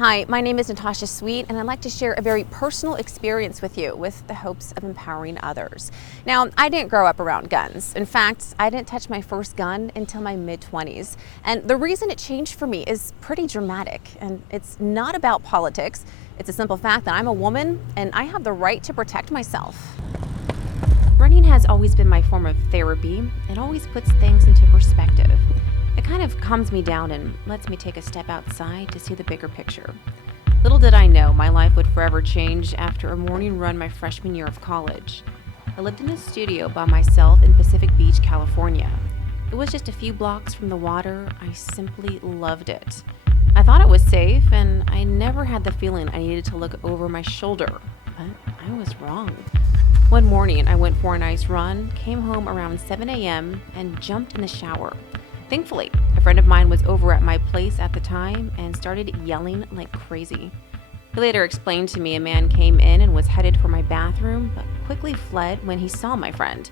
Hi, my name is Natasha Sweatte, and I'd like to share a very personal experience with you with the hopes of empowering others. Now, I didn't grow up around guns. In fact, I didn't touch my first gun until my mid-20s. And the reason it changed for me is pretty dramatic, and it's not about politics. It's a simple fact that I'm a woman, and I have the right to protect myself. Running has always been my form of therapy. It always puts things into perspective. It kind of calms me down and lets me take a step outside to see the bigger picture. Little did I know my life would forever change after a morning run my freshman year of college. I lived in a studio by myself in Pacific Beach, California. It was just a few blocks from the water. I simply loved it. I thought it was safe, and I never had the feeling I needed to look over my shoulder, but I was wrong. One morning, I went for a nice run, came home around 7 a.m., and jumped in the shower. Thankfully, a friend of mine was over at my place at the time and started yelling like crazy. He later explained to me a man came in and was headed for my bathroom, but quickly fled when he saw my friend.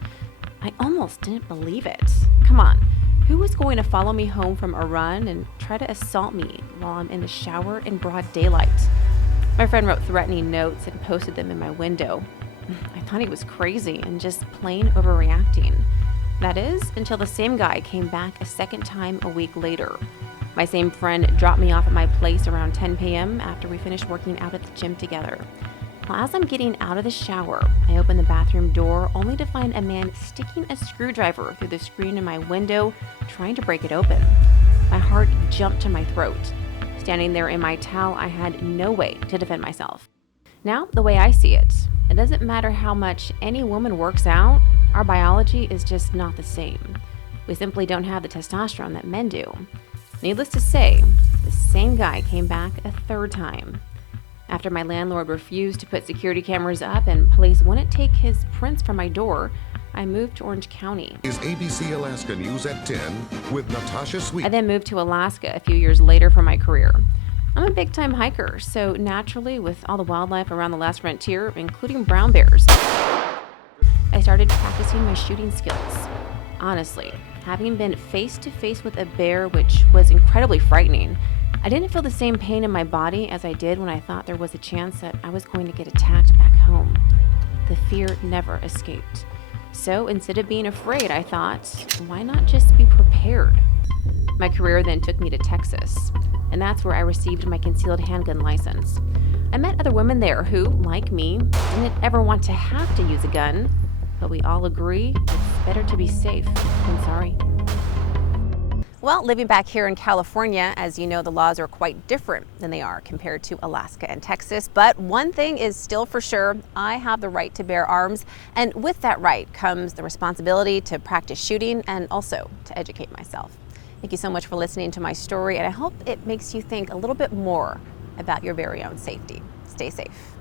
I almost didn't believe it. Come on, who was going to follow me home from a run and try to assault me while I'm in the shower in broad daylight? My friend wrote threatening notes and posted them in my window. I thought he was crazy and just plain overreacting. That is, until the same guy came back a second time a week later. My same friend dropped me off at my place around 10 p.m. after we finished working out at the gym together. Well, as I'm getting out of the shower, I open the bathroom door only to find a man sticking a screwdriver through the screen in my window, trying to break it open. My heart jumped to my throat. Standing there in my towel, I had no way to defend myself. Now, the way I see it doesn't matter how much any woman works out, our biology is just not the same. We simply don't have the testosterone that men do. Needless to say, the same guy came back a third time. After my landlord refused to put security cameras up and police wouldn't take his prints from my door, I moved to Orange County. Is ABC Alaska News at 10 with Natasha Sweatte. I then moved to Alaska a few years later for my career. I'm a big-time hiker, so naturally, with all the wildlife around the last frontier, including brown bears, I started practicing my shooting skills. Honestly, having been face-to-face with a bear, which was incredibly frightening, I didn't feel the same pain in my body as I did when I thought there was a chance that I was going to get attacked back home. The fear never escaped. So instead of being afraid, I thought, why not just be prepared? My career then took me to Texas, and that's where I received my concealed handgun license. I met other women there who, like me, didn't ever want to have to use a gun, but we all agree it's better to be safe than sorry. Well, living back here in California, as you know, the laws are quite different than they are compared to Alaska and Texas. But one thing is still for sure, I have the right to bear arms. And with that right comes the responsibility to practice shooting and also to educate myself. Thank you so much for listening to my story, and I hope it makes you think a little bit more about your very own safety. Stay safe.